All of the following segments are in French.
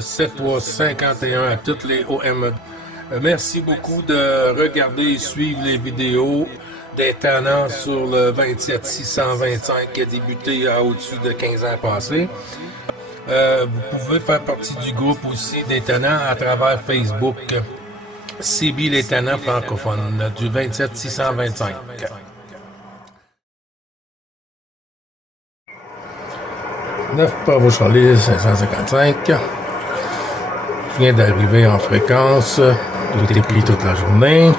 7351 à toutes les OME. Merci beaucoup de regarder et suivre les vidéos des tannants sur le 27625 qui a débuté à au-dessus de 15 ans passés. Vous pouvez faire partie du groupe aussi des tannants à travers Facebook. CB les tannants francophones du 27625. 9 Bravo Charlie 555. Je viens d'arriver en fréquence. J'ai été pris toute la journée.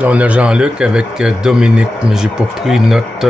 Là, on a Jean-Luc avec Dominique, mais j'ai pas pris note.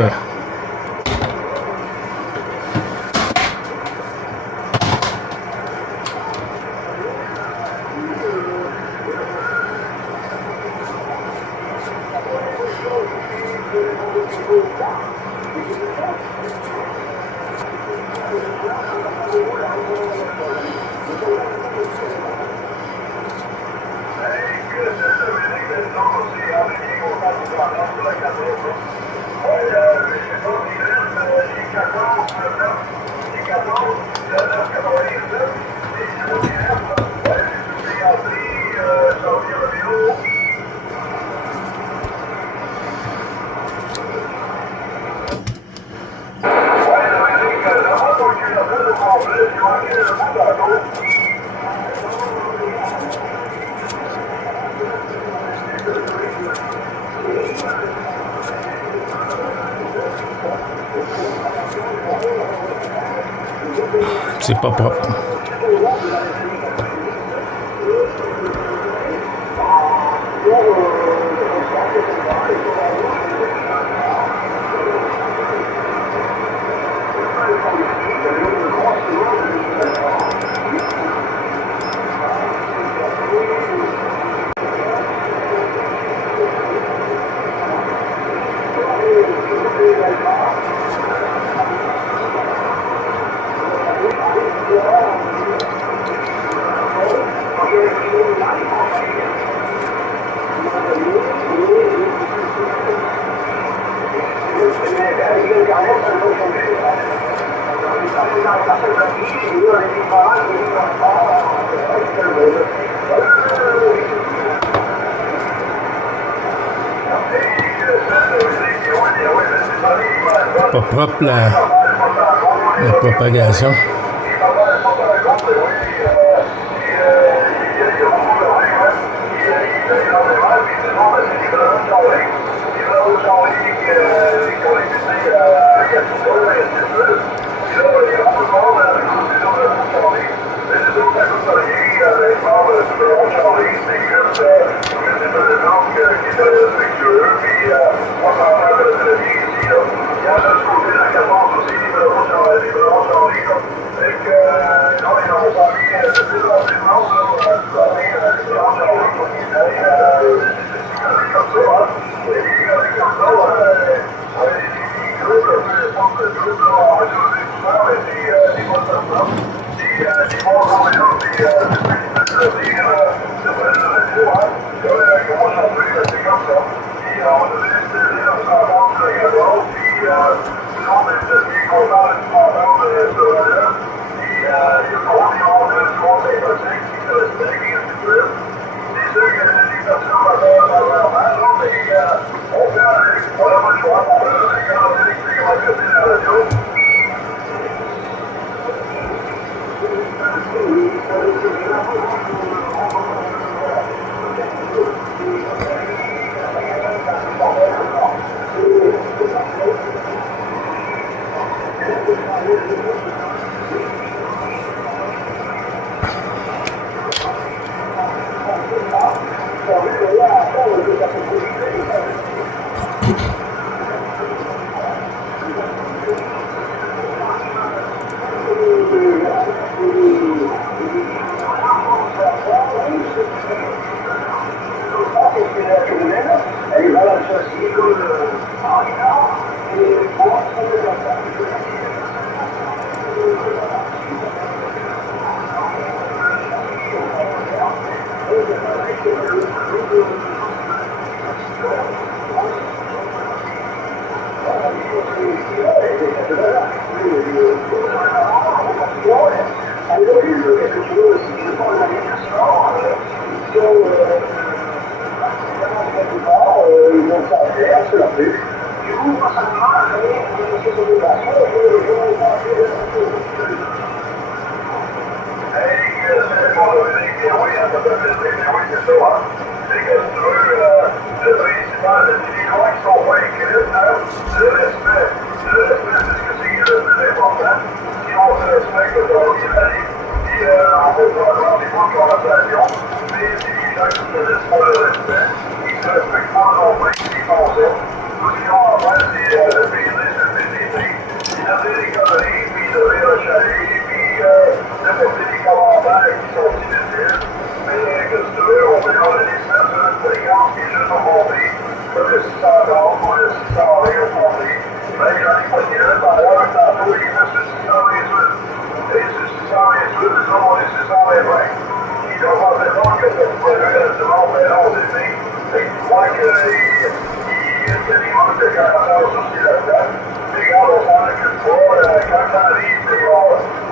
C'est pas propre. Pas propre la propagation. ça fait plaisir, mais oui, c'est ça, hein. C'est que si tu veux, le principal, les gens qui sont pas écrits, hein, le respect. Le respect, c'est ce que c'est le plus important. Si on se respecte, ça va bien aller. Puis, on va pas avoir des bonnes conversations, mais si les gens qui ne laissent pas le respect, ils ne se respectent pas non plus, ils font ça. Tout ce qu'ils ont à faire, c'est baiser sur le PDC, puis donner des conneries, puis donner le chalet, puis déposer des commentaires qui sont inutiles. Mais que si tu veux, on va dans les semaines sur une fréquence qui est juste à monter, pas de 600 grammes, pas de 600 rires monter. Ben, j'en ai pas tiré par l'heure, tantôt, il était sur 628. Et sur 628, nous sommes, on est 620. Ils ont pensé donc que ça pouvait être du monde, mais non, c'est fait. Fait que tu vois qu'il y a des manques de caractère aussi là-dedans. Les gars, on s'en occupe pas. Quand ça arrive,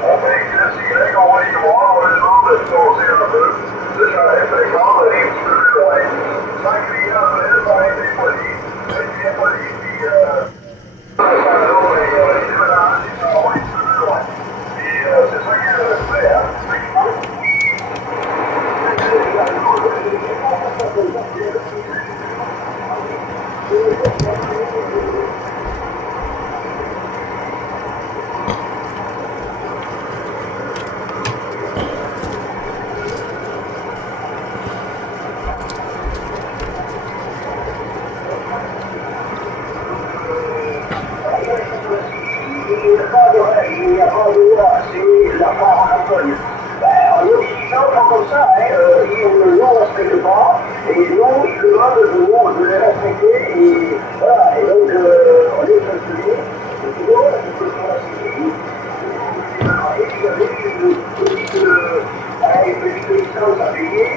on fait une classe Y, on va y voir, on leur demande de se passer un peu. Le chalet fréquent, on est un petit peu plus loin. Sans crier en vrai, ça va être poli. Fait qu'il est poli, puis ça l'eau, mais il déménage, il s'en va un petit peu plus loin. Puis c'est ça qui est le respect, hein. C'est qu'il faut. Comme ça, hein, ils ne nous respectent pas, et nous, ils demandent de nous de les respecter, et voilà, et donc, on est sanctionné, et puis voilà, c'est ce qu'on a signé, et puis avec une petite licence à payer,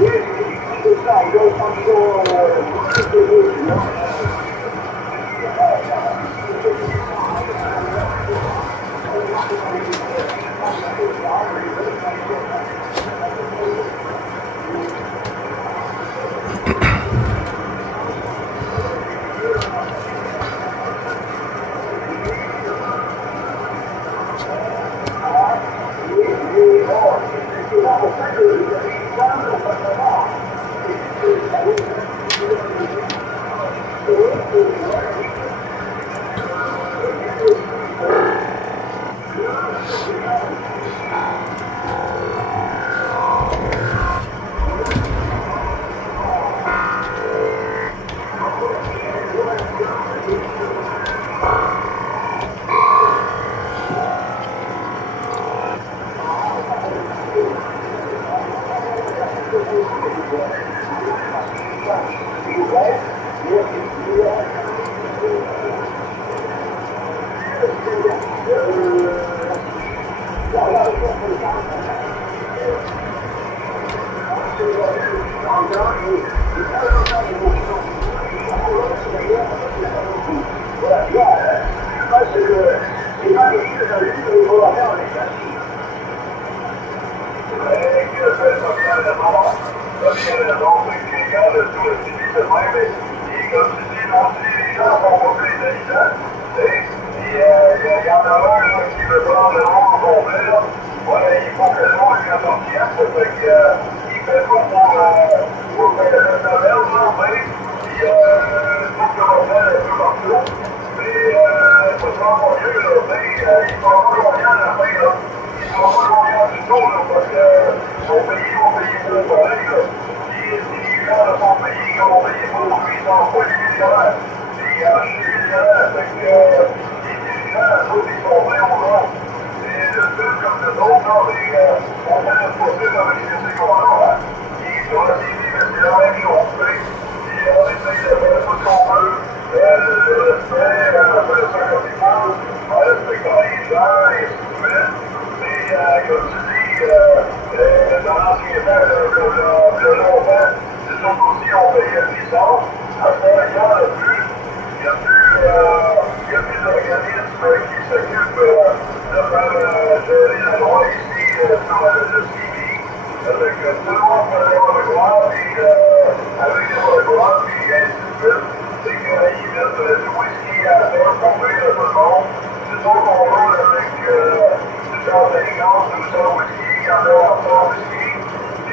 mais c'est des trucs comme ça, ils ont franchement beaucoup de choses, non.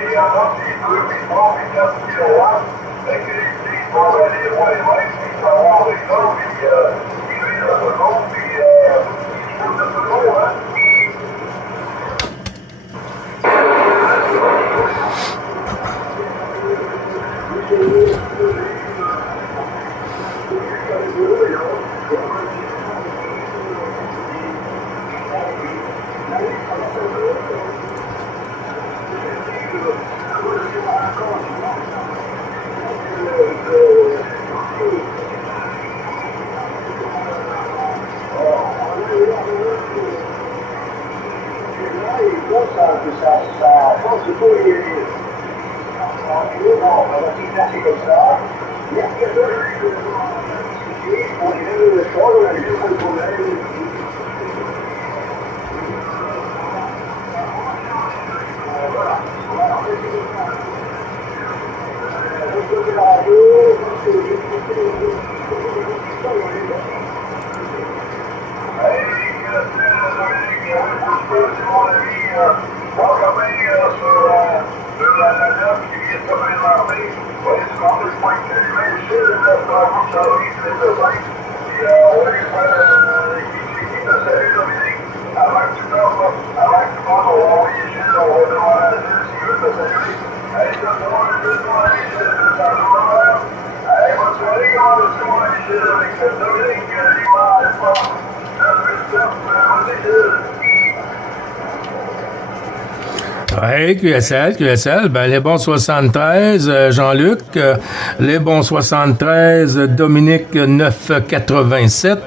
Et en a des 2, puis 3, puis 4 kilowatts. Fait que ils vont aller voir les mecs, puis ils vont avoir des gars, puis ils vivent dans le monde, puis ils font de tout l'eau, hein. Oui, QSL, ben les bons 73, Jean-Luc, les bons 73, Dominique 987,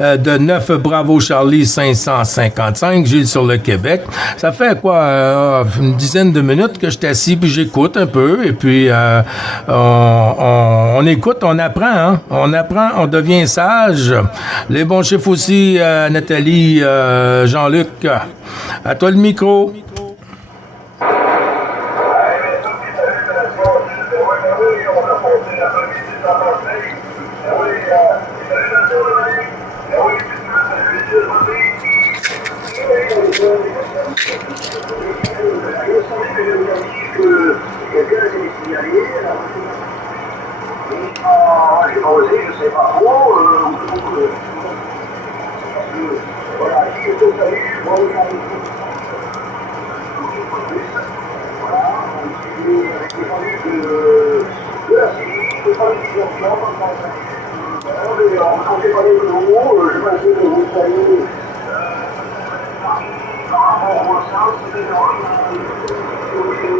de 9 Bravo Charlie 555, Gilles sur le Québec. Ça fait quoi, une dizaine de minutes que je suis assis puis j'écoute un peu et puis on écoute, on apprend, hein? On apprend, on devient sage. Les bons chiffres aussi, Nathalie, Jean-Luc, à toi le micro. Je sais pas trop, voilà, qui est au salut, bon, voilà, avec les familles de la Syrie, de familisation, on ne fait pas les mots, je m'assure que vous savez, par rapport au sens, c'est énorme, il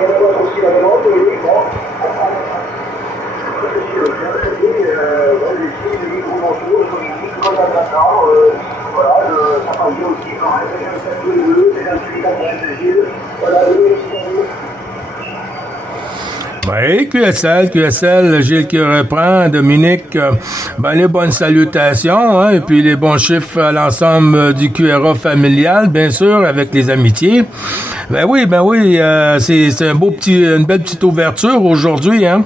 y en a aussi la demande, oui, bon, voilà, ça parle aussi quand Oui, QSL, Gilles qui reprend, Dominique, ben les bonnes salutations, hein, et puis les bons chiffres à l'ensemble du QRA familial, bien sûr, avec les amitiés. Ben oui, c'est une belle petite ouverture aujourd'hui, hein.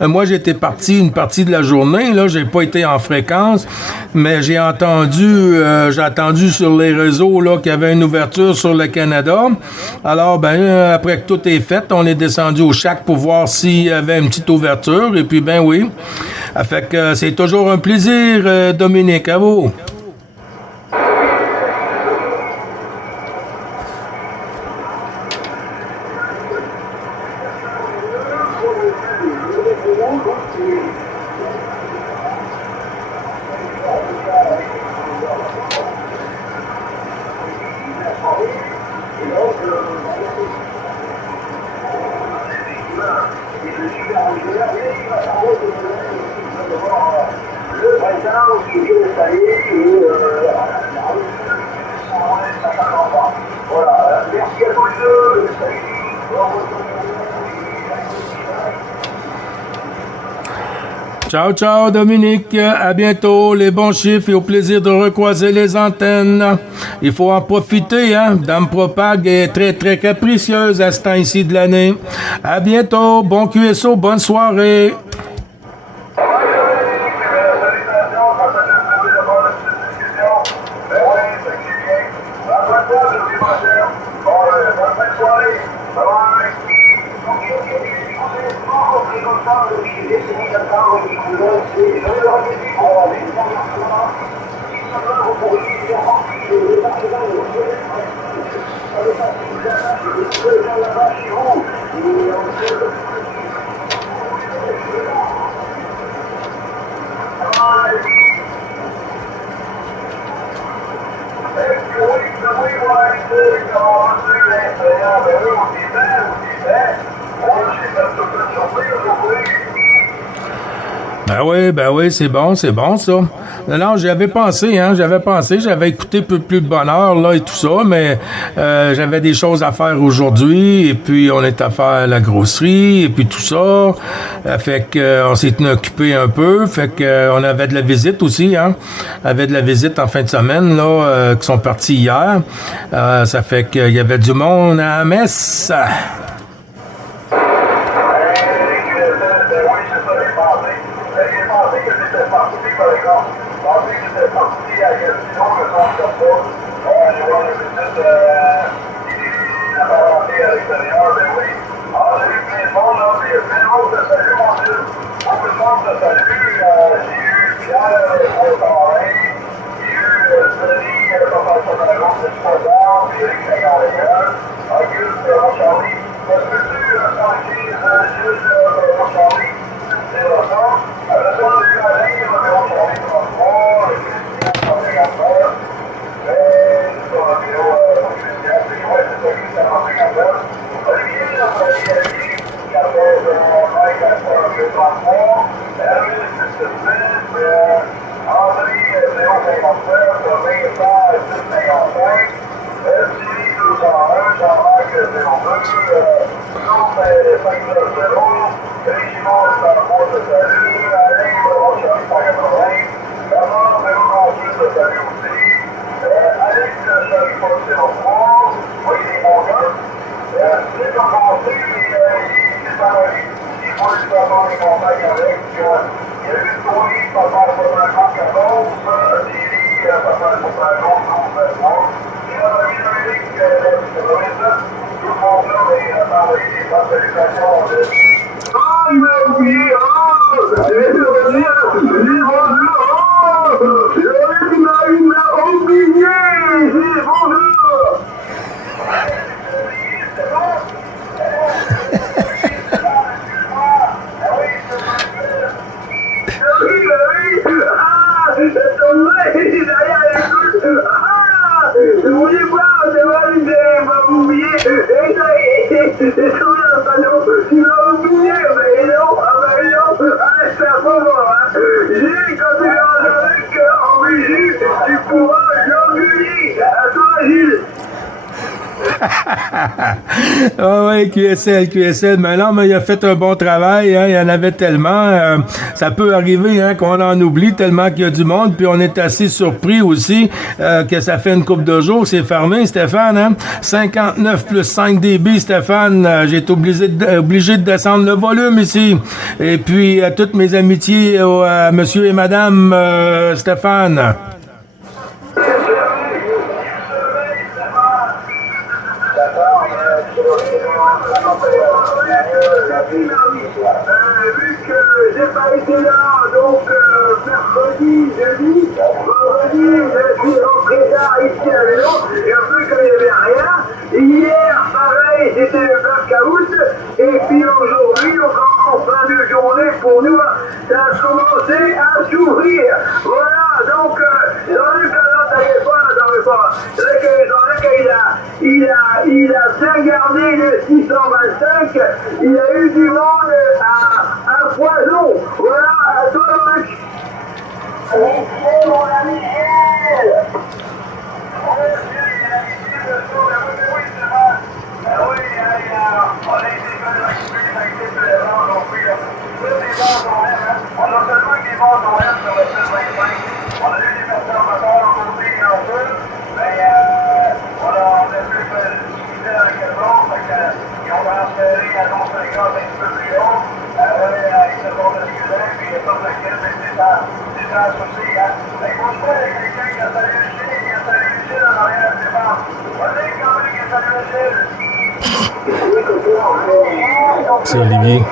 Moi, j'étais parti une partie de la journée, là, j'ai pas été en fréquence, mais j'ai entendu sur les réseaux, là, qu'il y avait une ouverture sur le Canada. Alors, après que tout est fait, on est descendu au Shack pour voir s'il y avait une petite ouverture, et puis ben oui. Fait que c'est toujours un plaisir, Dominique, à vous. Ciao, ciao, Dominique. À bientôt. Les bons chiffres et au plaisir de recroiser les antennes. Il faut en profiter, hein. Dame Propag est très, très capricieuse à ce temps-ci de l'année. À bientôt. Bon QSO. Bonne soirée. Bon, bonne fin de soirée. Ben oui, c'est bon ça. Non, j'avais pensé, j'avais écouté plus de bonheur, là, et tout ça, mais j'avais des choses à faire aujourd'hui, et puis on est à faire la grosserie, et puis tout ça, fait que on s'est tenu occupé un peu, fait que on avait de la visite aussi, on avait de la visite en fin de semaine, là, qui sont partis hier, ça fait qu'il y avait du monde à la messe. QSL, mais non, mais il a fait un bon travail, il y en avait tellement, ça peut arriver qu'on en oublie tellement qu'il y a du monde, puis on est assez surpris aussi que ça fait une couple de jours, c'est fermé, Stéphane, 59 plus 5 dB, Stéphane, j'ai été obligé de descendre le volume ici, et puis toutes mes amitiés à monsieur et madame Stéphane. Vu que j'ai pas été là, donc mercredi, jeudi, vendredi, je suis rentré tard ici à vélo, et un peu comme il n'y avait rien. Hier, pareil, c'était le blackout, et puis aujourd'hui, en fin de journée, pour nous, ça a commencé à s'ouvrir. Voilà, donc, Jean-Luc, n'attendez pas. C'est vrai que Jean-Luc, il a bien gardé le 625, il a eu du monde à foison. Voilà, à toi, Jean-Luc. Mon ami C'est Olivier.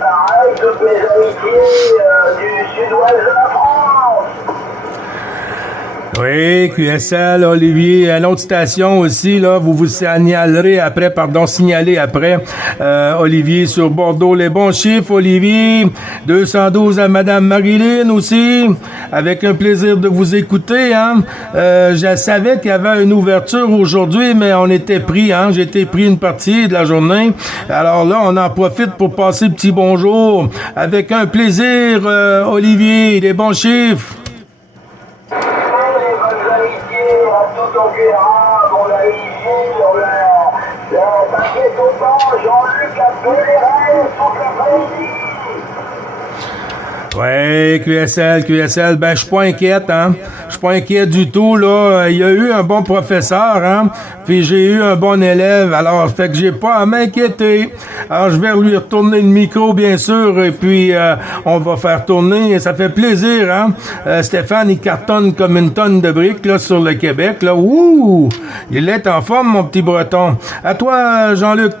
Pareil, toutes mes amitiés du sud-ouest de la France. Oui, QSL, Olivier, à l'autre station aussi, là, vous vous signalerez après, Olivier, sur Bordeaux. Les bons chiffres, Olivier, 212 à Madame Marilyn aussi, avec un plaisir de vous écouter, hein. Je savais qu'il y avait une ouverture aujourd'hui, mais on était pris, hein, j'ai été pris une partie de la journée. Alors là, on en profite pour passer le petit bonjour, avec un plaisir, Olivier, les bons chiffres. Tout en Guérard, on a ici, t'inquiète autant, Jean-Luc a fait les rêves toute l'après-midi. Ouais, QSL, ben je suis pas inquiète, hein. Je suis pas inquiète du tout, là. Il y a eu un bon professeur, hein. Puis j'ai eu un bon élève, alors fait que j'ai pas à m'inquiéter. Alors je vais lui retourner le micro, bien sûr, et puis on va faire tourner. Ça fait plaisir, hein. Stéphane, il cartonne comme une tonne de briques, là, sur le Québec, là. Ouh! Il est en forme, mon petit breton. À toi, Jean-Luc.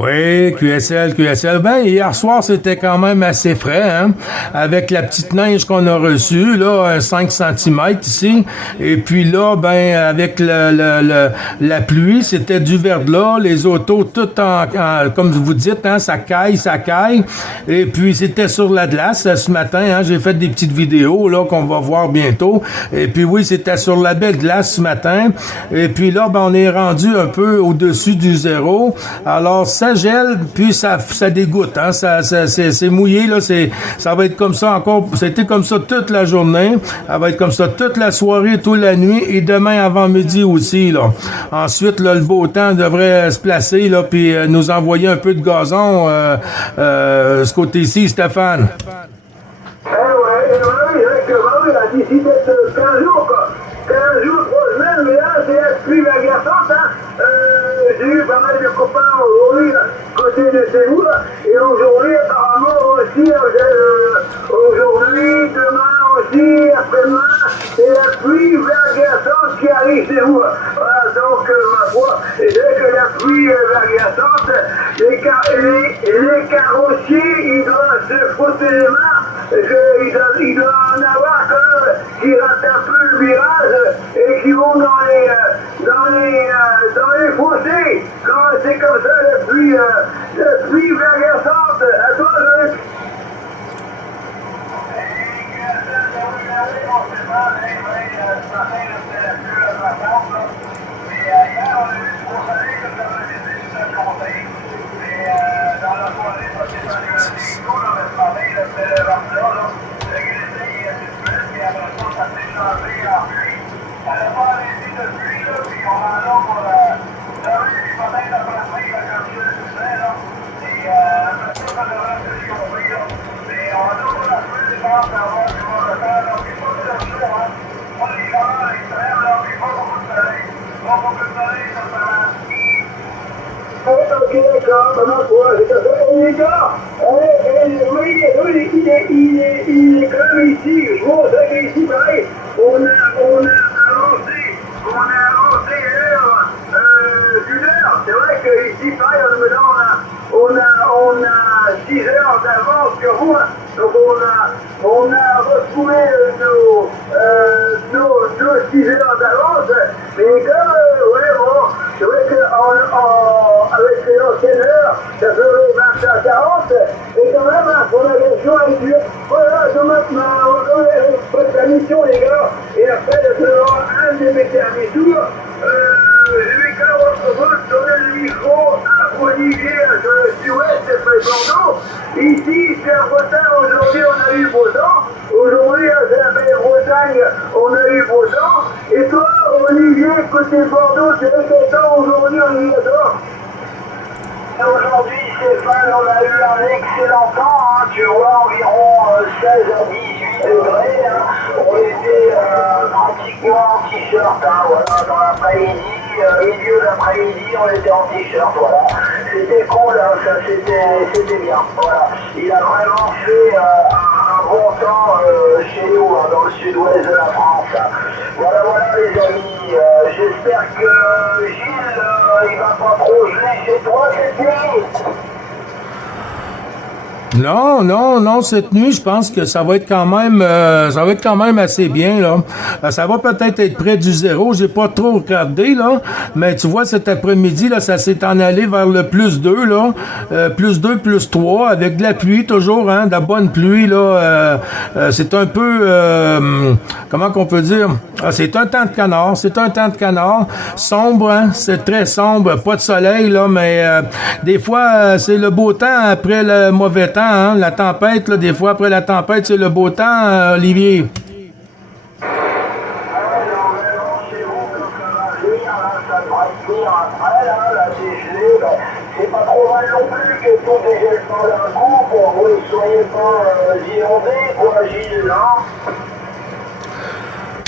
Oui, QSL. Ben, hier soir, c'était quand même assez frais, hein, avec la petite neige qu'on a reçue, là, 5 cm ici. Et puis là, ben, avec la pluie, c'était du verglas, les autos, tout comme vous dites, hein, ça caille. Et puis, c'était sur la glace ce matin, hein, j'ai fait des petites vidéos, là, qu'on va voir bientôt. Et puis, oui, c'était sur la belle glace ce matin. Et puis là, ben, on est rendu un peu au-dessus du zéro. Alors, ça gèle, puis ça dégoûte, hein, c'est mouillé, là, ça va être comme ça encore, c'était comme ça toute la journée, ça va être comme ça toute la soirée, toute la nuit, et demain avant midi aussi, là. Ensuite, là, le beau temps devrait se placer, là, puis nous envoyer un peu de gazon, ce côté-ci, Stéphane. D'ici peut-être 15 jours, quoi. 15 jours, 3 semaines, mais là, c'est la pluie agaçante, hein. J'ai eu pas mal de copains aujourd'hui, là, côté de chez vous, là. Et aujourd'hui, apparemment, aussi, aujourd'hui, demain aussi, après-demain, c'est la pluie verglaçante qui arrive chez vous. Voilà, donc, ma foi, et dès que la pluie verglaçante, les carrossiers, ils doivent se frotter les mains. Il doit en avoir qui ratent un peu le virage et qui vont dans les fossés quand c'est comme ça la pluie verglaçante. À toi, Jean-Luc. Ok, d'accord, maintenant, les gars, oui, il est quand même ici, je vois, c'est ici, pareil, on a avancé l'heure d'une heure, c'est vrai qu'ici, pareil, maintenant, on a 6 heures d'avance sur vous, hein. Donc on a retrouvé nos 6 heures d'avance, mais comme, ouais, bon, c'est vrai qu'avec les anciennes heures, ça ferait 20h40, mais quand même, hein, pour la version avec Dieu, voilà, je maintenant, votre mission, les gars, et après, il y aura un de mes derniers tours, je vais quand même donner le micro à Olivier sur le sud-ouest de Bordeaux. Ici, c'est en Bretagne, aujourd'hui on a eu beau temps. Aujourd'hui, c'est la belle Bretagne, on a eu beau temps. Et toi, Olivier, côté Bordeaux, tu es content aujourd'hui, on y adore. Aujourd'hui, Stéphane, on a eu un excellent temps, hein, tu vois, environ 16 à 18 degrés. Hein. On était pratiquement en t-shirt, hein, voilà, dans l'après-midi, milieu d'après-midi, on était en t-shirt, voilà. C'était cool, hein, ça, c'était bien, voilà. Il a vraiment fait un bon temps chez nous, hein, dans le sud-ouest de la France. Hein. Voilà, les amis, j'espère que Gilles, il va pas trop geler chez toi cette nuit. Non, cette nuit, je pense que ça va être quand même assez bien, là. Ça va peut-être être près du zéro, j'ai pas trop regardé, là, mais tu vois, cet après-midi, là, ça s'est en allé vers le +2, là, +2, +3, avec de la pluie, toujours, hein, de la bonne pluie, là, c'est un peu, comment qu'on peut dire, c'est un temps de canard, sombre, hein, c'est très sombre, pas de soleil, là, mais des fois, c'est le beau temps après le mauvais temps. Hein? La tempête, là, des fois, après la tempête, c'est le beau temps, Olivier. C'est pas trop mal non plus que tout dégèle pas d'un coup pour que vous ne soyez pas inondés, quoi, Gilles, non?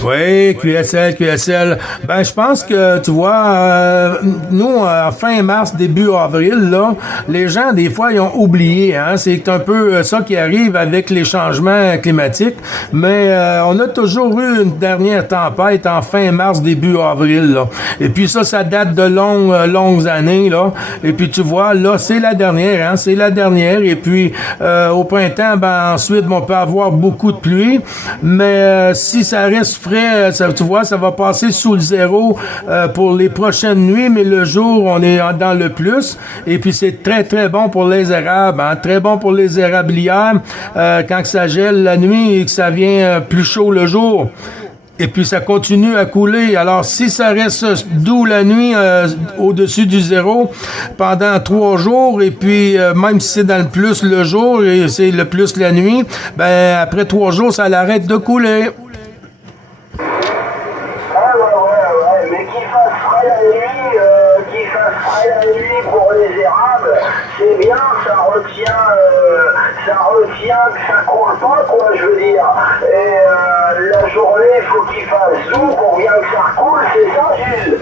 Oui, QSL. Ben, je pense que, tu vois, nous, fin mars, début avril, là, les gens, des fois, ils ont oublié, hein. C'est un peu ça qui arrive avec les changements climatiques. Mais, on a toujours eu une dernière tempête en fin mars, début avril, là. Et puis ça date de longues années, là. Et puis, tu vois, là, c'est la dernière, hein. C'est la dernière. Et puis, au printemps, ben, ensuite, on peut avoir beaucoup de pluie. Mais, si ça reste frais, tu vois, ça va passer sous le zéro pour les prochaines nuits, mais le jour, on est dans le plus. Et puis, c'est très, très bon pour les érables. Hein, très bon pour les érablières quand ça gèle la nuit et que ça vient plus chaud le jour. Et puis, ça continue à couler. Alors, si ça reste doux la nuit, au-dessus du zéro, pendant 3 jours, et puis, même si c'est dans le plus le jour, et c'est le plus la nuit, ben après 3 jours, ça l'arrête de couler. Mais qu'il fasse frais la nuit pour les érables, c'est bien, ça retient que ça coule pas, quoi, je veux dire. Et la journée, il faut qu'il fasse doux pour bien que ça recoule, c'est ça, Gilles?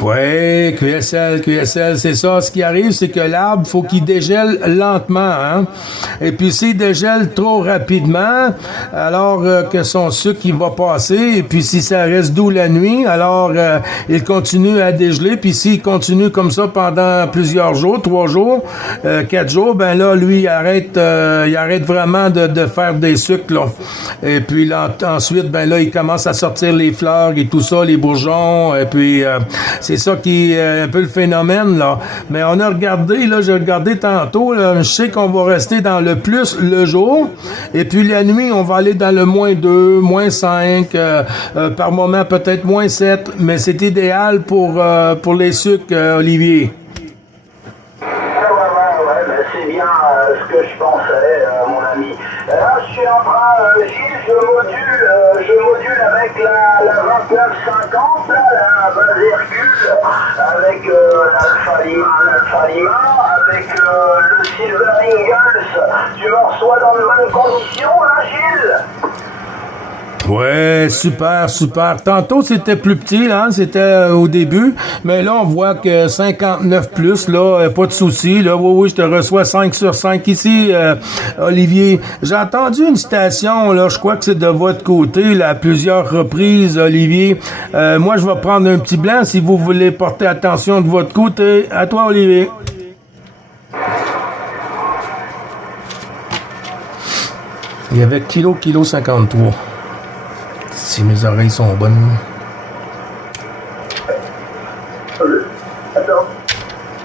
Oui, QSL, c'est ça. Ce qui arrive, c'est que l'arbre, faut qu'il dégèle lentement, hein. Et puis, s'il dégèle trop rapidement, alors que son sucre, il va passer. Et puis, si ça reste doux la nuit, alors il continue à dégeler. Puis, s'il continue comme ça pendant plusieurs jours, 3 jours, 4 jours, ben là, lui, il arrête vraiment de faire des sucres, là. Et puis, là, ensuite, ben là, il commence à sortir les fleurs et tout ça, les bourgeons. Et puis, c'est C'est ça qui est un peu le phénomène, là. Mais on a regardé, là, j'ai regardé tantôt, là, je sais qu'on va rester dans le plus le jour, et puis la nuit, on va aller dans le -2, -5, par moment peut-être -7, mais c'est idéal pour les sucres, Olivier. Ouais, ben c'est bien ce que je pensais, mon ami. Là, je suis en train, Gilles, je module avec la 2950, là, la base Hercule, avec l'Alpha Lima, avec le Silver Ingalls. Tu me reçois dans de bonnes conditions, là, Gilles? Ouais, super, super. Tantôt, c'était plus petit, hein, c'était au début, mais là, on voit que 59 plus, là, pas de souci, là, oui, je te reçois 5 sur 5 ici, Olivier. J'ai entendu une station, là, je crois que c'est de votre côté, là, à plusieurs reprises, Olivier. Moi, je vais prendre un petit blanc si vous voulez porter attention de votre côté. À toi, Olivier. Il y avait kilo 53. Si mes oreilles sont bonnes. Attends.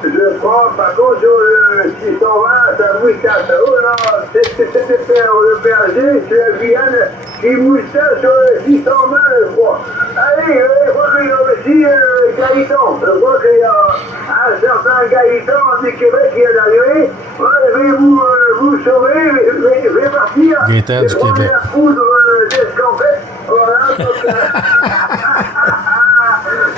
Je prends, par contre, sur le 620, ça mouille ça. Oh là, c'était le berger, c'est la Guyane qui mouille ça sur le 620, je crois. Allez, je crois qu'il y a aussi Gaëtan. Je crois qu'il y a un certain Gaëtan du Québec qui est arrivé. Je vais vous sauver, je vais partir. Gaëtan du Québec. La poudre d'escampette. Voilà, donc,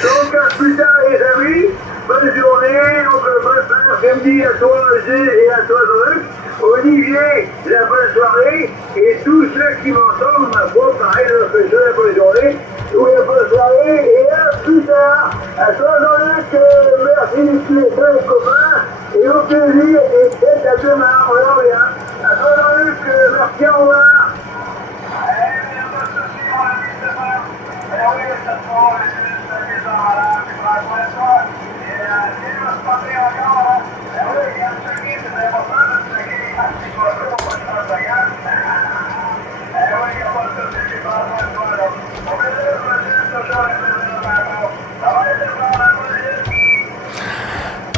donc à plus tard, les amis. Bonne journée, donc bonne fin d'après-midi à toi, Gilles, et à toi, Jean-Luc. Olivier, la bonne soirée. Et tous ceux qui m'entendent, ma foi, pareil, leur fais la bonne journée. Ou la bonne soirée, et à plus tard. À toi, Jean-Luc, merci de tous les copains. Et au plaisir, et peut-être à demain, on verra bien. À toi, Jean-Luc, merci, au revoir.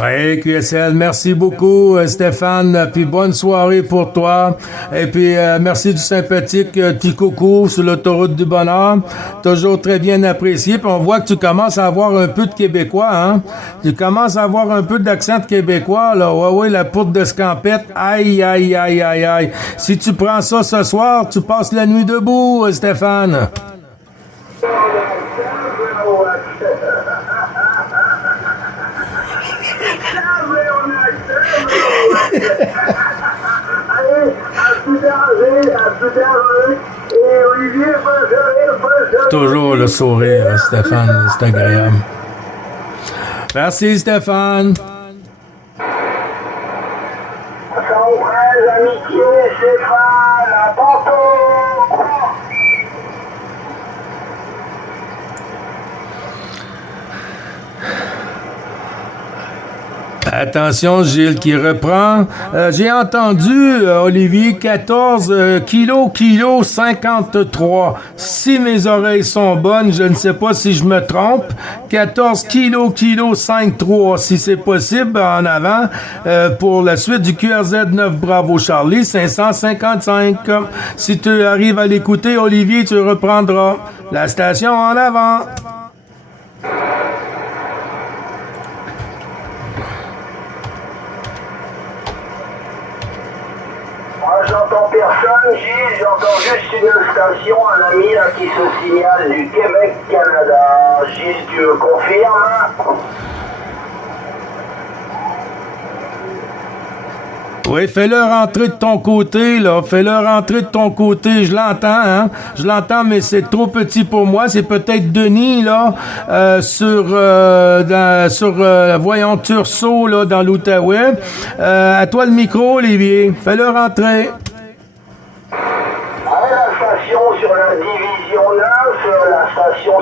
Oui, QSL, merci beaucoup, Stéphane, puis bonne soirée pour toi. Et puis, merci du sympathique petit coucou sur l'autoroute du bonheur. Toujours très bien apprécié. Puis on voit que tu commences à avoir un peu de québécois, hein? Tu commences à avoir un peu d'accent de québécois, là. Ouais, la poudre de scampette. Aïe, aïe, aïe, aïe, aïe. Si tu prends ça ce soir, tu passes la nuit debout, Stéphane. Allez, à plus tard, et Olivier, bonne soirée. Toujours le sourire, Stéphane, c'est agréable. Merci, Stéphane. Sans vraie amitié, Stéphane, à tantôt. Attention, Gilles qui reprend. J'ai entendu, Olivier, 14 kilo 53. Si mes oreilles sont bonnes, je ne sais pas si je me trompe. 14 kilo 53, si c'est possible, en avant. Pour la suite du QRZ 9 Bravo Charlie, 555. Si tu arrives à l'écouter, Olivier, tu reprendras. La station en avant. J'entends personne, Gilles, j'entends juste une station, un ami là, qui se signale du Québec, Canada. Gilles, tu me confirmes? Oui, fais-le rentrer de ton côté, là. Fais-le rentrer de ton côté. Je l'entends, hein. Je l'entends, mais c'est trop petit pour moi. C'est peut-être Denis, là, voyons, Tursault, là, dans l'Outaouais. À toi le micro, Olivier. Fais-le rentrer. La station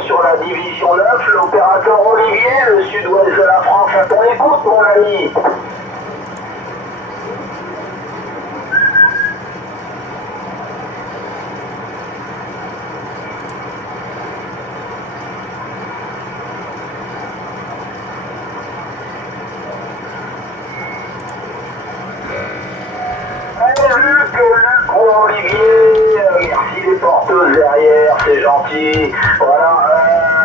sur la division 9, l'opérateur Olivier, le sud-ouest de la France, à ton écoute, mon ami. porteuse derrière, c'est gentil. Voilà.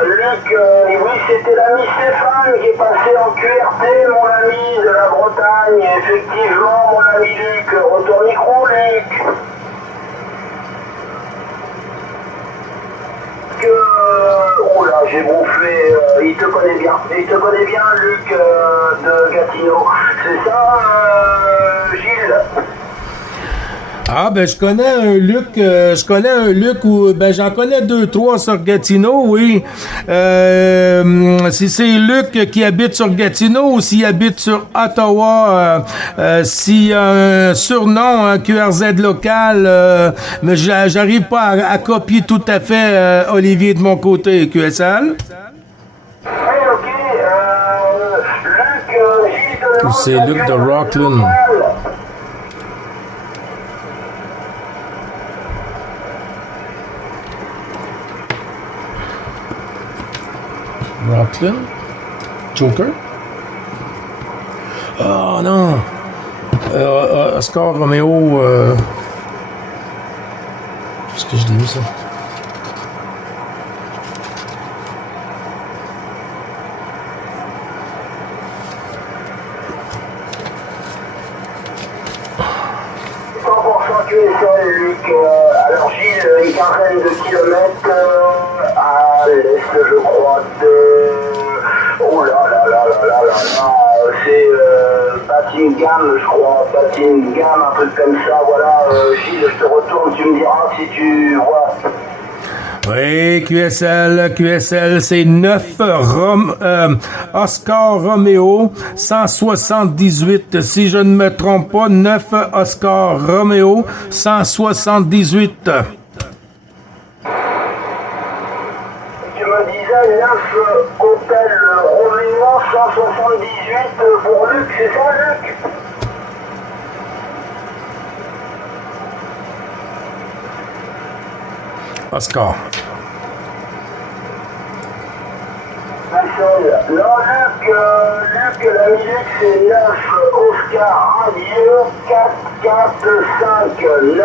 Luc, oui, c'était l'ami Stéphane qui est passé en QRT, mon ami de la Bretagne. Effectivement, mon ami Luc. Retour micro, Luc. Oh là, j'ai bouffé. Il te connaît bien. Il te connaît bien, Luc de Gatineau. C'est ça, Gilles? Ah, ben, je connais un Luc où, ben, j'en connais 2-3 sur Gatineau, oui. Si c'est Luc qui habite sur Gatineau ou s'il habite sur Ottawa, s'il y a un surnom, un QRZ local, mais j'arrive pas à copier tout à fait Olivier de mon côté, QSL. Oui, ok. Luc, Gilles te demande... C'est Luc de Rockland. Rockland? Joker? Oh non! Oscar Romeo. Qu'est-ce que je dis ça? QSL, Luc. Alors Gilles, une quinzaine de kilomètres à l'est, je crois, de... Oh là là là là là là là, c'est Battingham, je crois, Battingham, un truc comme ça, voilà. Gilles, je te retourne, tu me diras si tu vois. Oui, QSL, c'est 9 Oscar Romeo 178. Si je ne me trompe pas, 9 Oscar Romeo 178. Tu me disais 9 Opel Romeo 178 pour Luc, c'est ça, Luc? Oscar. Non, Luc, l'ami Luc, c'est 9 Oscar Radio 445. 9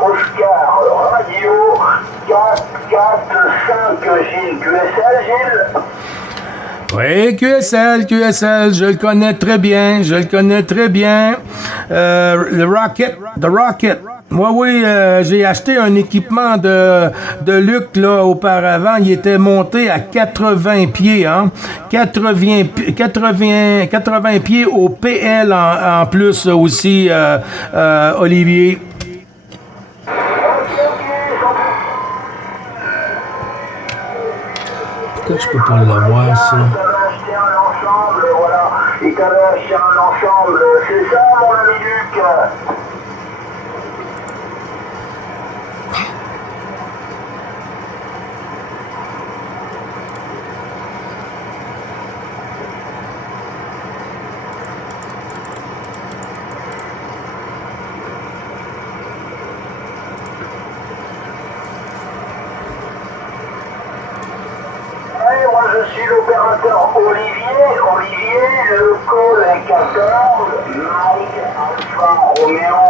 Oscar Radio 445. Gilles, QSL, Gilles? Oui, QSL, je le connais très bien, le The Rocket. Moi, oui, j'ai acheté un équipement de Luc, là, auparavant. Il était monté à 80 pieds, hein. 80 pieds au PL en plus aussi, Olivier. Pourquoi je peux pas l'avoir, ça? Il t'avait acheté un ensemble, c'est ça, mon ami Luc? Moi je suis l'opérateur Olivier, le call est 14, Mike Alpha Romeo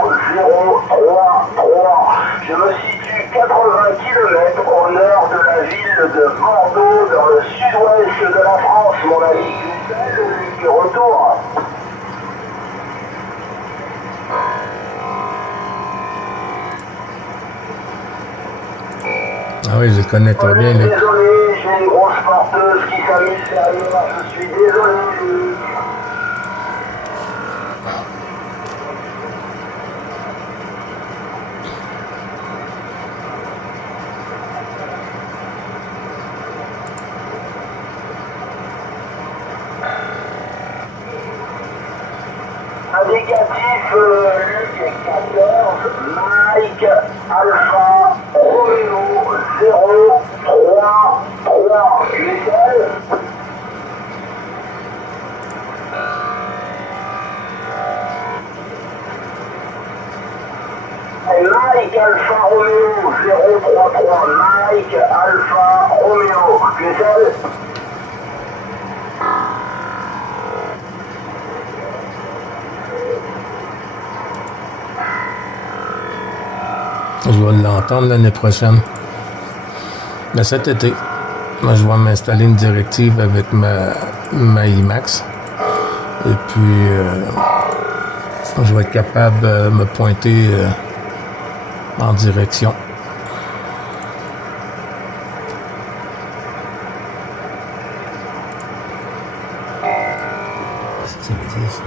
033. Je me situe 80 km au nord de la ville de Bordeaux, dans le sud-ouest de la France, mon ami. Luc, retour. Ah oui, je connais très bien, Luc. Désolé, j'ai une grosse porteuse qui s'amuse derrière, je suis désolé, Luc. Indicatif, Luc 14, Mike Alpha Romeo 033. QSL. Mike Alpha Romeo 033. Mike Alpha Romeo. QSL. Je vais l'entendre l'année prochaine. Mais cet été, moi, je vais m'installer une directive avec ma IMAX. Et puis, je vais être capable de me pointer en direction. C'est bien ça.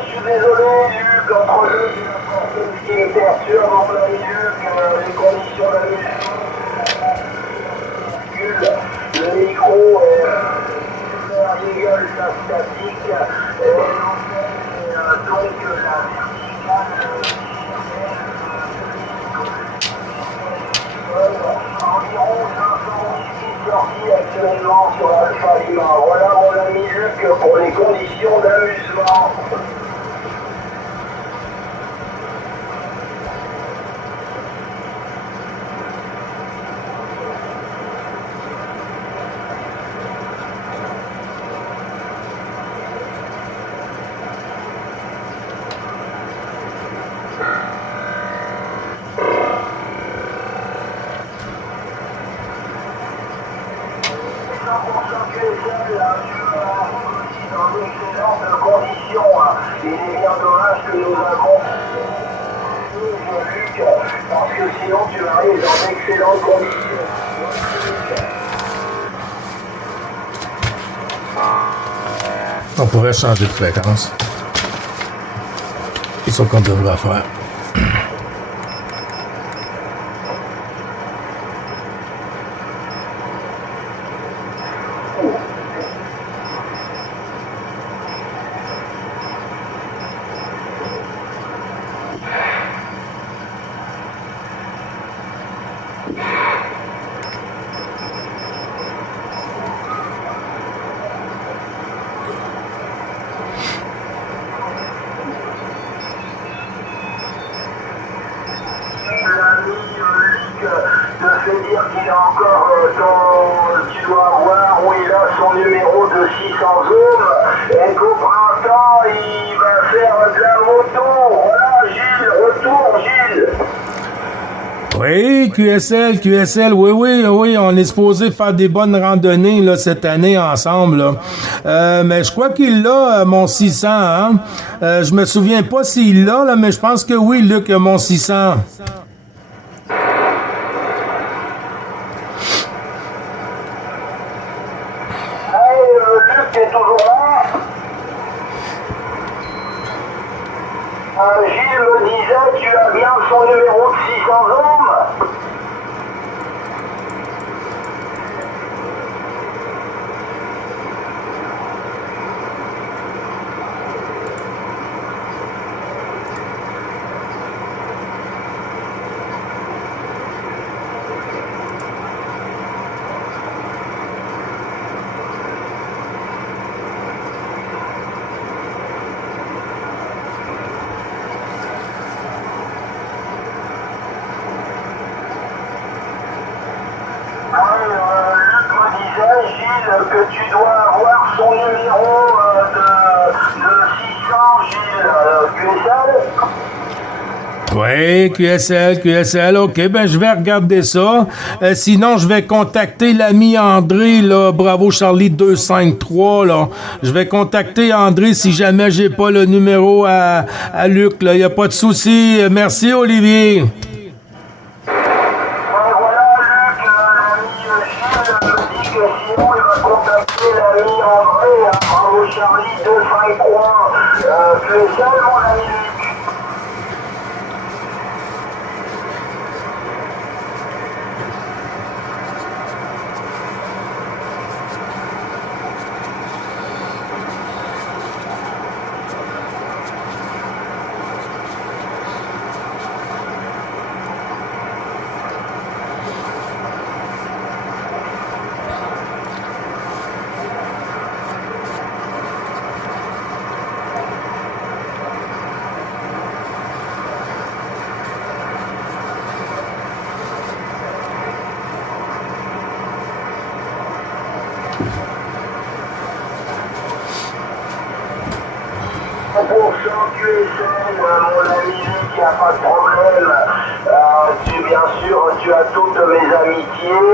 Je suis désolé, Luc, entre deux, ce qui me perturbe, mon ami Luc, les conditions de la le micro est gueule, la statique, donc la verticale, environ 500 qui sortis actuellement sur l'Alpha Lima. Voilà mon ami Luc pour les conditions d'amusement. Dans d'excellentes conditions. Il est bien dommage que nous avons Luc, parce que sinon tu arrives dans d'excellentes conditions. On pourrait changer de fréquence. C'est ça qu'on devrait faire. Te fait dire qu'il a encore tu dois avoir où il a son numéro de 600 ohms et qu'au printemps il va faire de la moto. Voilà Gilles, retour Gilles. Oui, QSL, oui, on est supposé faire des bonnes randonnées là, cette année ensemble. Là. Mais je crois qu'il l'a, mon 600. Hein? Je me souviens pas s'il l'a, là, mais je pense que oui, Luc, mon 600. Luc est toujours là. Gilles me disait, tu as bien son numéro de 600 ohms. Luc me disait, Gilles, que tu dois avoir son numéro de 600, Gilles, QSL. Oui, QSL, ok, ben je vais regarder ça. Sinon, je vais contacter l'ami André, là, Bravo Charlie 253, là. Je vais contacter André si jamais j'ai pas le numéro à Luc, là. Y a pas de souci. Merci, Olivier. Sinon, il va contacter l'ami André, Bravo Charlie 253. Tu es seul, mon ami Luc? Pour QSL, mon ami, il n'y a pas de problème. Bien sûr, tu as toutes mes amitiés.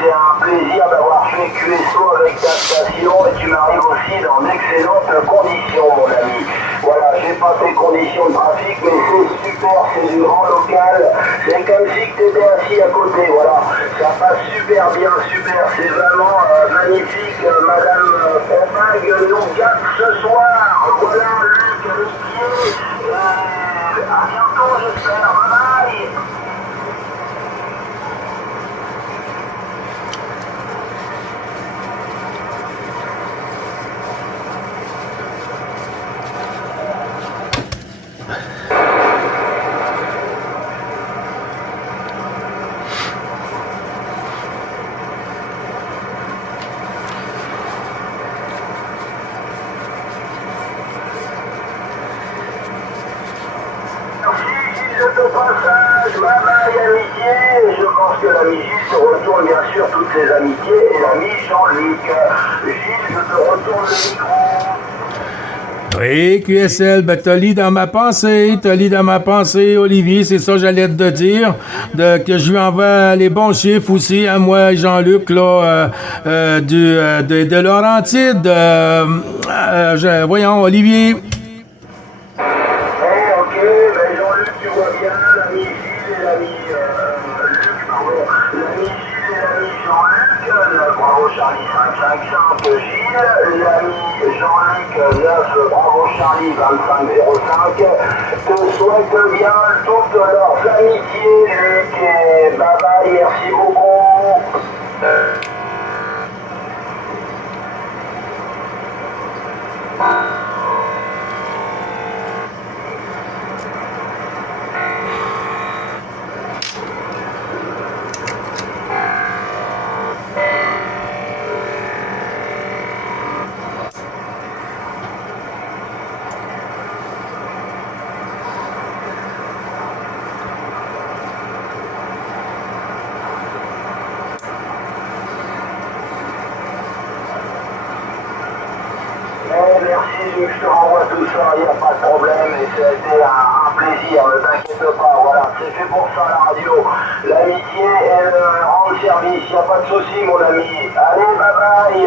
C'est un plaisir d'avoir fait QSO avec ta station et tu m'arrives aussi dans d'excellentes conditions, mon ami. Voilà, j'ai pas tes conditions de trafic, mais c'est super, c'est du grand local. C'est comme si tu étais assis à côté, voilà. Ça passe super bien, super. C'est vraiment magnifique. Madame Pompag nous gâte ce soir. Voilà, Luc, Lucier. À bientôt, j'espère. Bye bye. Au passage, bye bye amitié. Je pense que l'ami Gilles te retourne bien sûr toutes ses amitiés et l'ami Jean-Luc. Gilles, je te retourne le micro. Oui, QSL, ben t'as lu dans ma pensée, Olivier, c'est ça que j'allais te dire, que je lui envoie les bons chiffres aussi, à moi et Jean-Luc, là, de Laurentide, voyons, Olivier. Bravo Charlie 555 Gilles, l'ami Jean-Luc 9, bravo Charlie 2505, te souhaite bien toutes leurs amitiés Luc et bye bye, merci beaucoup. Merci Luc, je te renvoie tout ça, il n'y a pas de problème et c'était un plaisir, ne t'inquiète pas, voilà, c'est fait pour ça la radio. L'amitié rend service, il n'y a pas de souci mon ami. Allez, bye bye,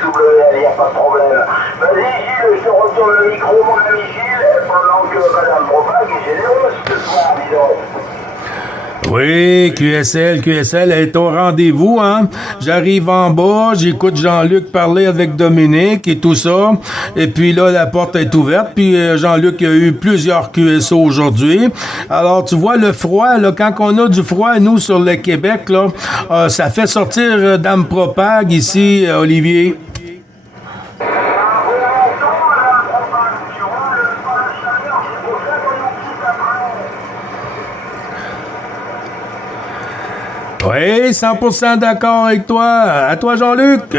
SWL, il n'y a pas de problème. Vas-y Gilles, je te retourne le micro mon ami Gilles, pendant que Madame Propag est généreuse ce soir, dis donc. Oui, QSL est au rendez-vous, hein. J'arrive en bas, j'écoute Jean-Luc parler avec Dominique et tout ça. Et puis là, la porte est ouverte. Puis Jean-Luc a eu plusieurs QSO aujourd'hui. Alors, tu vois, le froid, là, quand on a du froid, nous, sur le Québec, là, ça fait sortir Dame Propag ici, Olivier. Oui, 100% d'accord avec toi. À toi, Jean-Luc.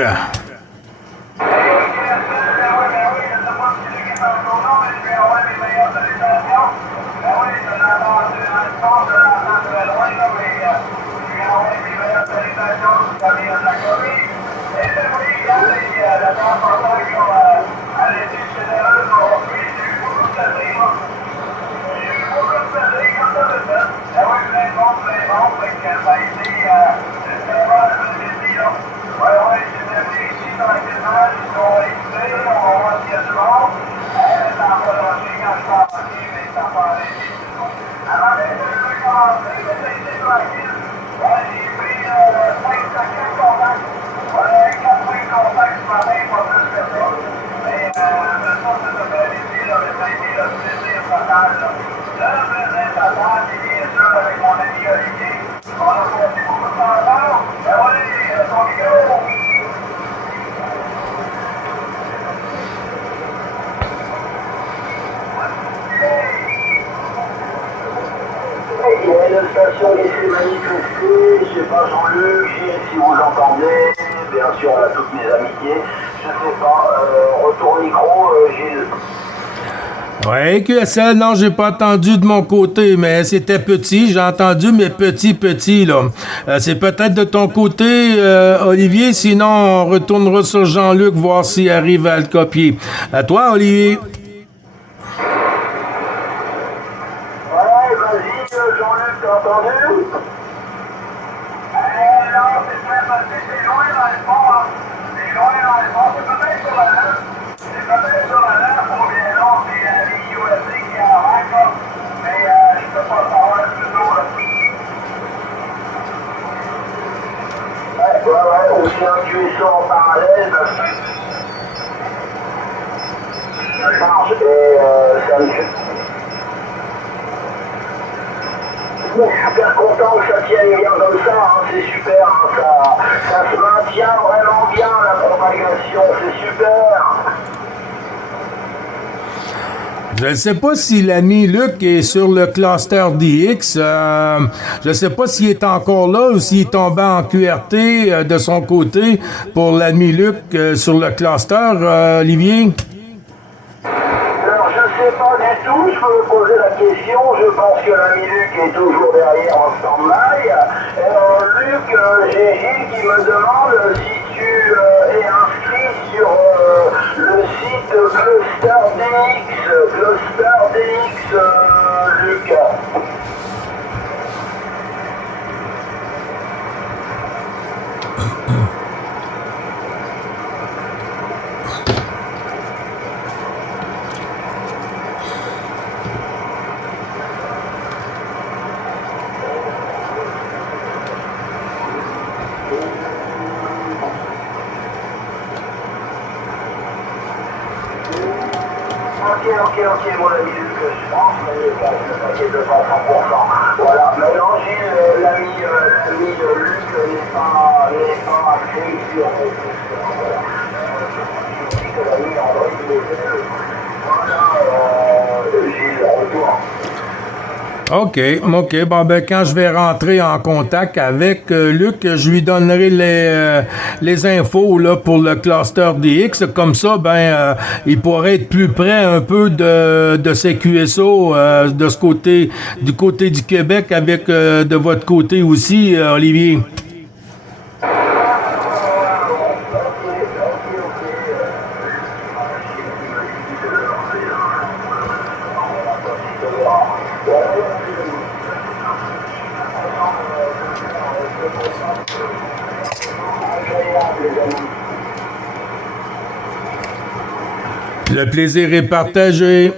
Il y a une station qui s'est manifestée, je sais pas Jean-Luc, si vous entendez, bien sûr on a toutes mes amitiés, je sais pas, retour micro, Gilles. Ouais, QSL, non, j'ai pas entendu de mon côté, mais c'était petit. J'ai entendu, mais petit, là. C'est peut-être de ton côté, Olivier, sinon on retournera sur Jean-Luc voir s'il arrive à le copier. À toi, Olivier. Ouais, vas-y, Jean-Luc, t'as entendu? Non, c'est très facile, c'est loin dans le fond, hein. C'est loin dans le fond, c'est peut-être sur la lance. C'est peut-être sur la lance, ou bien non, c'est la ligne USA qui est en rank, là. Mais je peux pas savoir plus tôt, là. Ouais, aussi un QSO en parallèle. Ça marche et ça me fait. Je suis super content que ça tienne bien comme ça, hein, c'est super, hein, ça se maintient vraiment bien la propagation, c'est super. Je ne sais pas si l'ami Luc est sur le cluster DX. Je ne sais pas s'il est encore là ou s'il est tombé en QRT de son côté pour l'ami Luc sur le cluster, Olivier. Alors, je ne sais pas du tout, je peux me poser la question, je pense que l'ami Luc est toujours derrière en stand-by. Luc, j'ai Gilles qui me demande si tu es inscrit sur le site Cluster DX, Luc. Ok, mon ami Luc, je pense, mais ne t'inquiète pas 100%. Voilà, maintenant Gilles, l'ami Luc n'est pas axé sur voilà. Je dis que l'ami André, il est voilà, Gilles, retour. OK. Bon, ben, quand je vais rentrer en contact avec Luc, je lui donnerai les infos là, pour le cluster DX. Comme ça, ben, il pourrait être plus près un peu de ces QSO de ce côté, du côté du Québec, avec de votre côté aussi, Olivier. Le plaisir est partagé.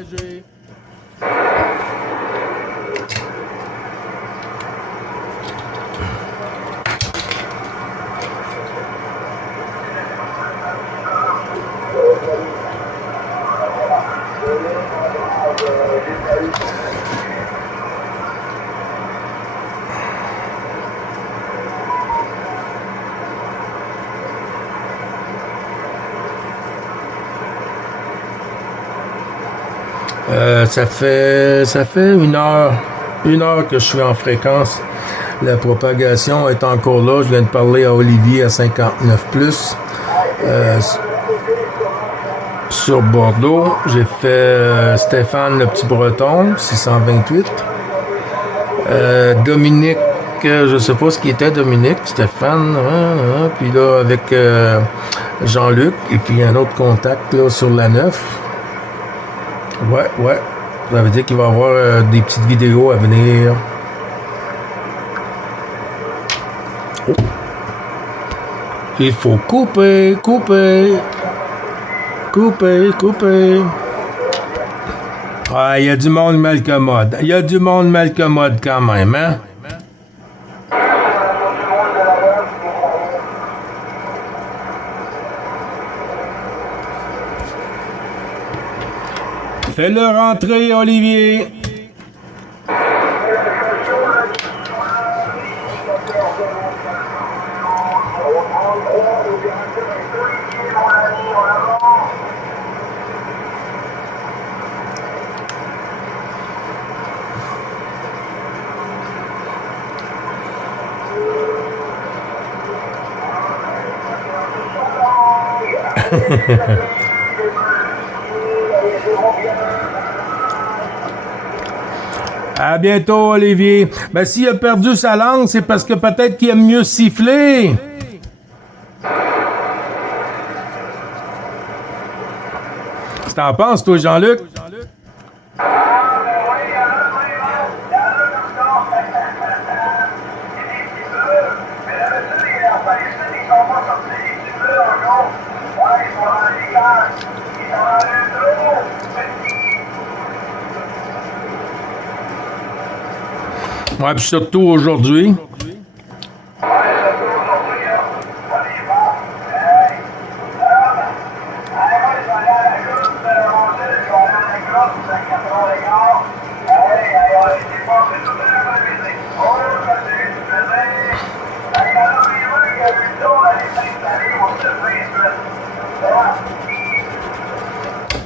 Ça fait une heure que je suis en fréquence. La propagation est encore là. Je viens de parler à Olivier à 59+. Sur Bordeaux, j'ai fait Stéphane le petit breton, 628. Dominique, je sais pas ce qui était Dominique, Stéphane, puis là avec Jean-Luc, et puis un autre contact là sur la 9. Ouais. Ça veut dire qu'il va y avoir des petites vidéos à venir. Oh. Il faut couper. Ah, il y a du monde malcommode. Quand même, hein? Fais-le rentrer, Olivier. À bientôt, Olivier. Ben, s'il a perdu sa langue, c'est parce que peut-être qu'il aime mieux siffler. Qu'est-ce que t'en penses, toi, Jean-Luc? Ouais, puis surtout aujourd'hui.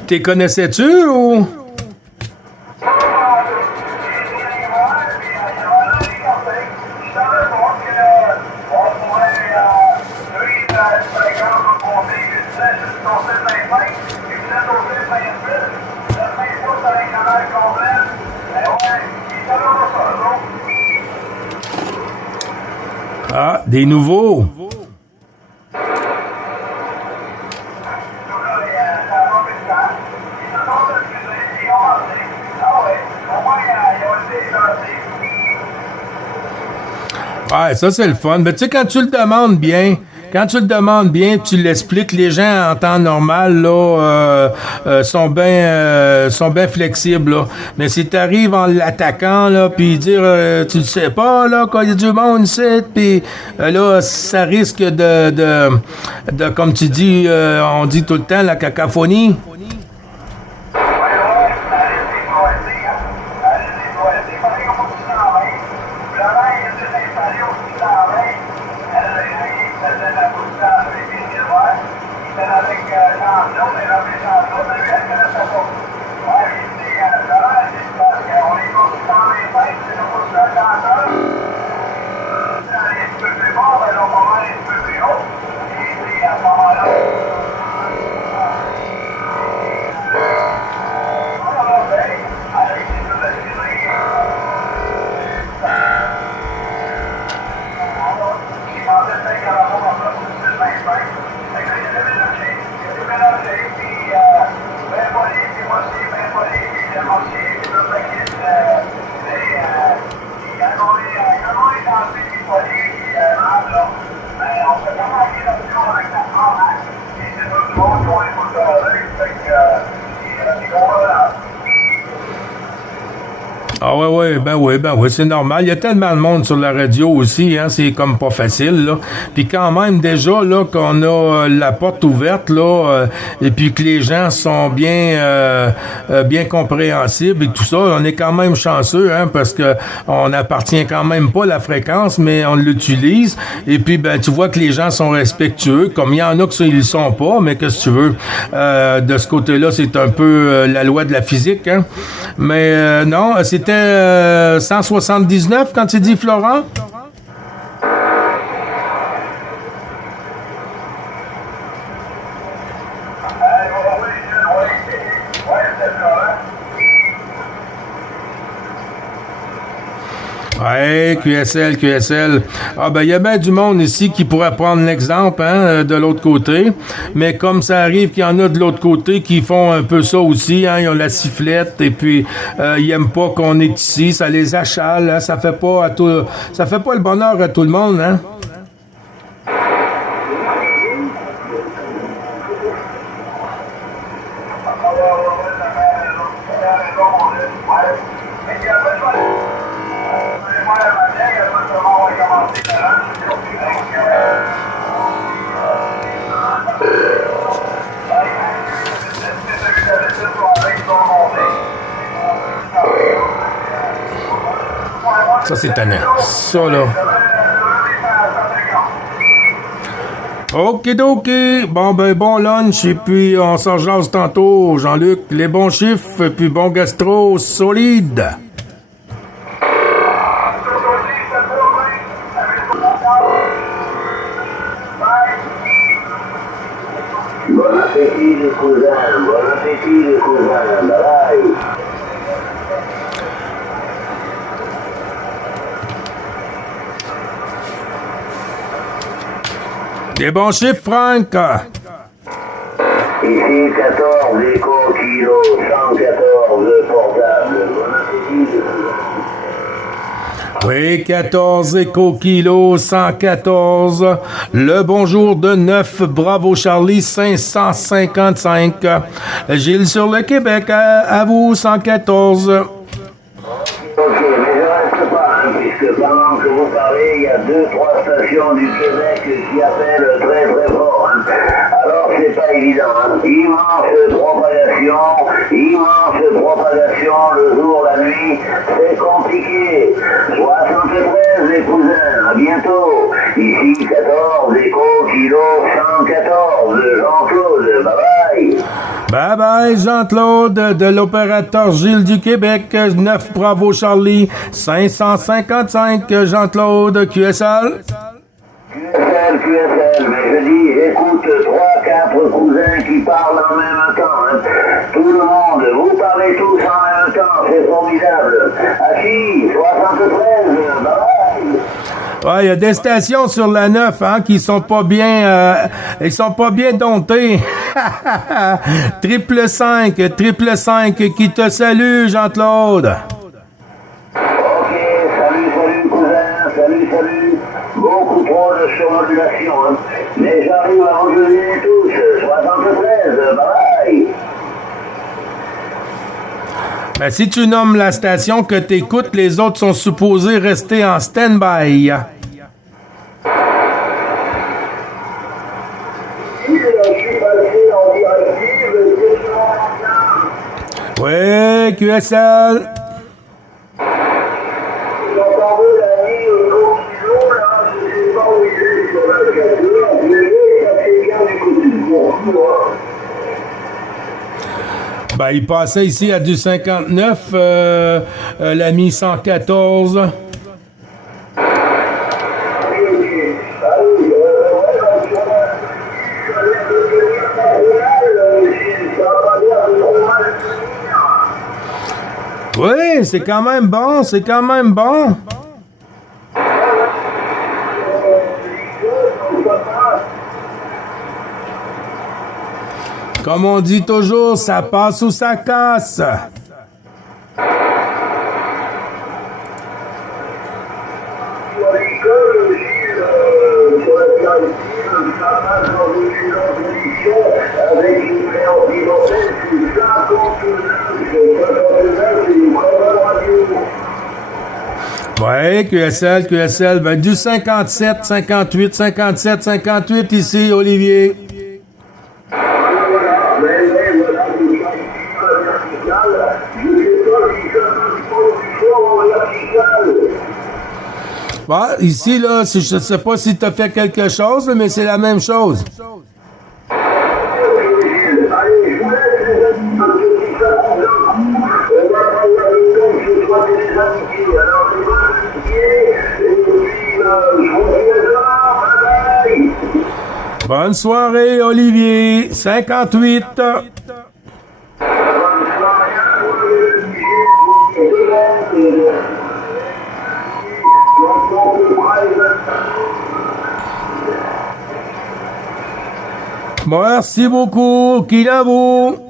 T'es connaissais-tu ou? Ah, des nouveaux. Ouais, ça c'est le fun. Mais tu sais, quand tu le demandes bien, tu l'expliques, les gens en temps normal là sont bien flexibles là. Mais si tu arrives en l'attaquant là, puis dire tu le sais pas là, quand il y a du monde ici, puis là ça risque de comme tu dis, on dit tout le temps la cacophonie. Ah ben oui, c'est normal. Il y a tellement de monde sur la radio aussi, hein, c'est comme pas facile, là. Puis quand même, déjà, là, qu'on a la porte ouverte, là, et puis que les gens sont bien compréhensibles et tout ça, on est quand même chanceux, hein, parce que on appartient quand même pas à la fréquence, mais on l'utilise. Et puis, ben, tu vois que les gens sont respectueux, comme il y en a que ça, ils le sont pas, mais qu'est-ce que tu veux? De ce côté-là, c'est un peu la loi de la physique, hein. Mais non, c'était 179 quand tu dis Florent? Ouais, QSL. Ah ben, il y a bien du monde ici qui pourrait prendre l'exemple, hein, de l'autre côté. Mais comme ça arrive qu'il y en a de l'autre côté qui font un peu ça aussi, hein, ils ont la sifflette et puis ils aiment pas qu'on est ici, ça les achale, hein, ça fait pas le bonheur à tout le monde, hein. Ça, c'est tannant. Ça, là. Okidoki. Bon, ben, bon lunch, et puis on s'en jase tantôt, Jean-Luc. Les bons chiffres, et puis bon gastro solide. Bon appétit, les cousins. Bon appétit, les cousins. Bye. Des bons chiffres, Franck. Ici 14 éco kilo 114 portable. Bon appétit. Oui, 14 éco-kilo, 114. Le bonjour de 9, Bravo Charlie, 555. Gilles sur le Québec, à vous, 114. Ok, mais je reste pas, hein, puisque pendant que vous parlez, il y a 2-3 stations du Québec qui appellent très très fort. Hein. Alors c'est pas évident. Hein. Immense propagation le jour, la nuit, c'est compliqué. 73 les cousins, à bientôt. Ici 14 éco kilo 114, Jean-Claude, bye bye. Bye bye, Jean-Claude, de l'opérateur Gilles du Québec, 9 Bravo Charlie, 555, Jean-Claude, QSL. QSL, mais je dis, j'écoute 3-4 cousins qui parlent en même temps. Hein. Tout le monde, vous parlez tous en même temps, c'est formidable. Achille, 73, bye bye. Ouais, il y a des stations sur la 9 qui sont pas bien ils sont pas bien domptées. 555 qui te salue, Jean-Claude. Ok, salut cousin, salut. Beaucoup trop de surmodulation, hein. Mais j'arrive à vous donner tous, 73, bye bye. Ben, si tu nommes la station que t'écoutes, les autres sont supposés rester en stand-by. Oui, QSL. Ben, il passait ici à du 59, l'ami 114. Oui, c'est quand même bon. Comme on dit toujours, ça passe ou ça casse. Oui, QSL, ben du 57, 58 ici, Olivier. Bon, ici, là, je ne sais pas si tu as fait quelque chose, mais c'est la même chose. Bonne soirée, Olivier. 58. Merci beaucoup. Qu'il à vous.